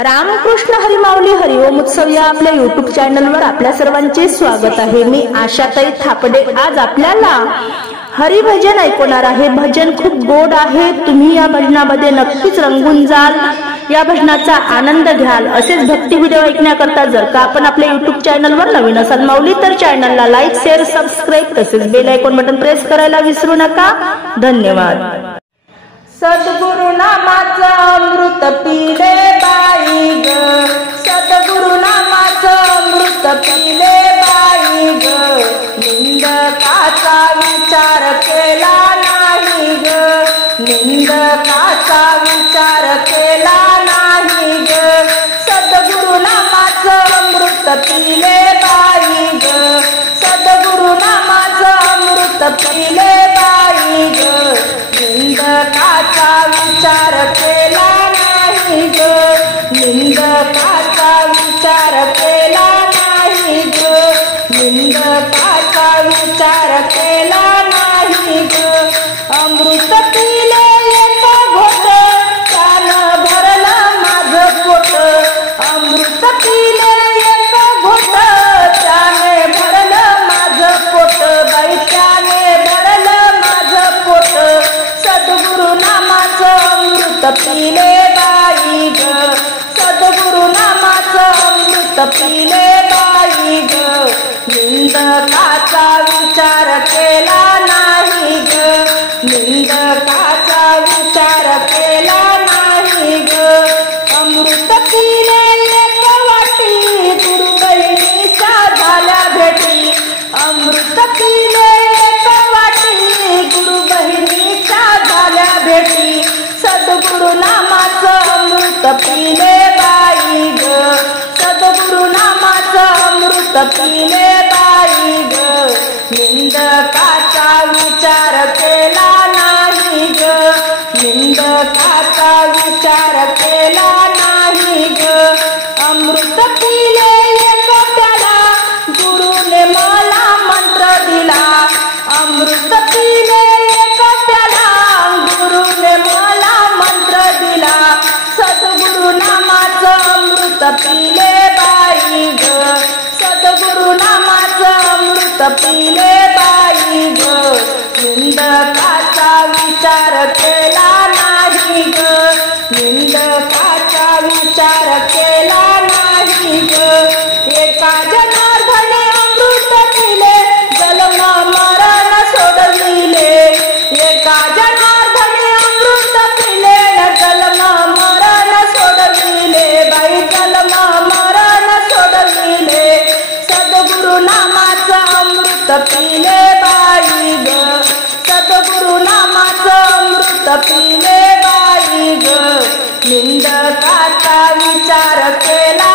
रामकृष्ण हरी माऊली हरिओम उत्सव या आपल्या YouTube चॅनलवर आपल्या सर्वांचे स्वागत आहे। मी आशाताई थापडे आज आपल्याला हरिभजन ऐकवणार आहे। भजन खूप गोड आहे, तुम्ही या भजनामध्ये नक्कीच रंगून जाल, या भजनाचा आनंद घ्याल। असेच भक्ती व्हिडिओ ऐकण्याकरता जर का आपण आपल्या YouTube चॅनलवर नवीन असाल माऊली तर चॅनलला लाईक शेअर सबस्क्राइब तसेच बेल आयकॉन बटन प्रेस करायला विसरू नका। धन्यवाद। सद्गुरु नामाचं अमृत पिले बाई ग, सद्गुरु नामाचं अमृत पिले बाई ग, निंदकाचा विचार केला नाही ग, निंदकाचा विचार केला नाही ग, सद्गुरु नामाचं अमृत पिले बाई ग, सद्गुरु नामाचं अमृत पिले बाई ग, निंदकाचा विचार केला नाही ग, निंदकाचा विचार केला नाही ग, निंदकाचा विचार केला नाही ग, अमृत पिले एक घोट त्यानं भरलं माझं पोट, अमृत पिले एक घोट त्याने भरलं माझं पोट, बाई त्याने भरलं माझं पोट, सद्गुरु नामाचं अमृत पिले बाई ग, सद्गुरु नामाचं अमृत पिले बाई ग, निंदकाचा विचार केला नाही ग, निंदकाचा विचार केला नाही ग, अमृत पिले एक वाटी गुरु बहिणीच्या झाल्या भेटी, अमृत पिले एक वाटी गुरु बहिणीच्या झाल्या भेटी, सद्गुरु नामाचं अमृत पिले बाई ग, सद्गुरु नामाचं अमृत पिले बाई ग, निंदकाचा विचार केला नाही ग, निंदकाचा विचार केला नाही ग, अमृत पिले एक प्याला गुरुने मला मंत्र दिला, अमृत पिले एक प्याला गुरुने मला मंत्र दिला, सद्गुरु नामाचं अमृत पिले बाई ग, सद्गुरु नामाचं अमृत पिले बाई ग, निंदकाचा विचार केला नाही ग, निंदकाचा विचार केला नाही ग, एका जनार्दने अमृत पिले जन्म मरण सोडविले, एका जनार्दने अमृत पिले जन्म मरण सोडविले, बाई जन्म मरण सोडविले, सद्गुरु नामाचं अमृत पिले बाई ग, सद्गुरु नामाचं अमृत पिले बाई ग, निंदकाचा विचार केला